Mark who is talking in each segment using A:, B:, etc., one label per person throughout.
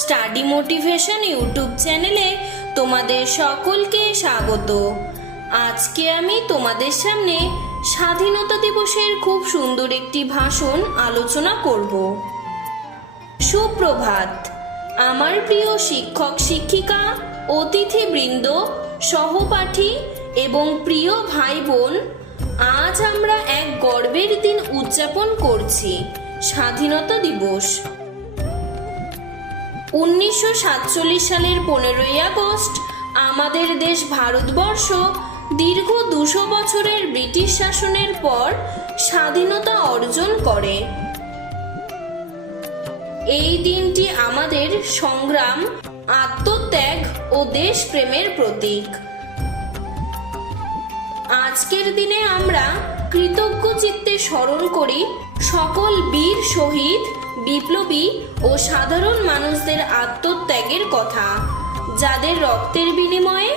A: Study motivation YouTube চ্যানেলে তোমাদের সকলকে স্বাগত। আজকে আমি তোমাদের সামনে স্বাধীনতা দিবসের খুব সুন্দর একটি ভাষণ আলোচনা করব। সুপ্রভাত, আমার প্রিয় শিক্ষক শিক্ষিকা, অতিথিবৃন্দ, সহপাঠী এবং প্রিয় ভাই বোন আজ আমরা এক গর্বের দিন উদযাপন করছি স্বাধীনতা দিবস। উনিশশো সাতচল্লিশ সালের পনেরোই আগস্ট আমাদের দেশ ভারতবর্ষ দীর্ঘ দুশো বছরের ব্রিটিশ শাসনের পর স্বাধীনতা অর্জন করে। এই দিনটি আমাদের সংগ্রাম, আত্মত্যাগ ও দেশপ্রেমের প্রতীক। আজকের দিনে আমরা কৃতজ্ঞ চিত্তে স্মরণ করি সকল বীর শহীদ, বিপ্লবী ও সাধারণ মানুষদের আত্মত্যাগের কথা, যাদের রক্তের বিনিময়ে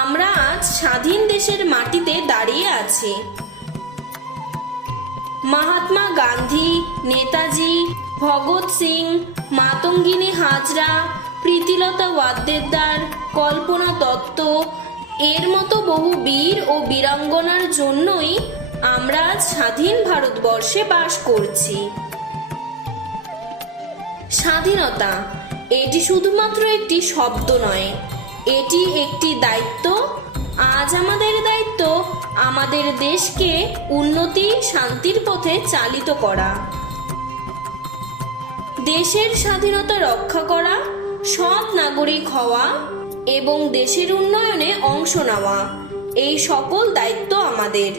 A: আমরা আজ স্বাধীন দেশের মাটিতে দাঁড়িয়ে আছি। মহাত্মা গান্ধী, নেতাজি, ভগৎ সিং, মাতঙ্গিনী হাজরা, প্রীতিলতা ওয়াদ্দেদার, কল্পনা দত্ত এর মতো বহু বীর ও বীরাঙ্গনার জন্যই আমরা আজ স্বাধীন ভারতবর্ষে বাস করছি। স্বাধীনতা, এটি শুধুমাত্র একটি শব্দ নয়, এটি একটি দায়িত্ব। আজ আমাদের দায়িত্ব আমাদের দেশকে উন্নতি, শান্তির পথে চালিত করা। দেশের স্বাধীনতা রক্ষা করা, সৎ নাগরিক হওয়া এবং দেশের উন্নয়নে অংশ নেওয়া। এই সকল দায়িত্ব আমাদের।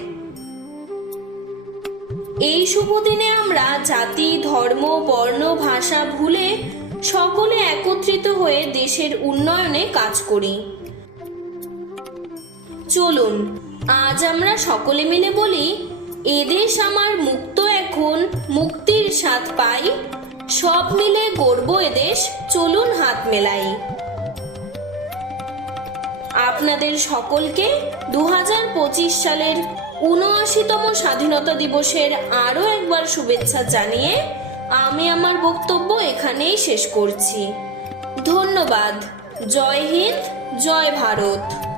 A: এই শুভ দিনে আমরা জাতি, ধর্ম, বর্ণ, ভাষা ভুলে সকলে একত্রিত হয়ে দেশের উন্নয়নে কাজ করি। চলুন, আজ আমরা সকলে মিলে বলি এদেশ আমার মুক্ত এখন, মুক্তির স্বাদ পাই। সব মিলে গর্ব এদেশ চলুন হাত মেলাই। আপনাদের সকলকে দু হাজার পঁচিশ সালের উনআশিতম স্বাধীনতা দিবসের আরও একবার শুভেচ্ছা জানিয়ে আমি আমার বক্তব্য এখানেই শেষ করছি। ধন্যবাদ। জয় হিন্দ, জয় ভারত।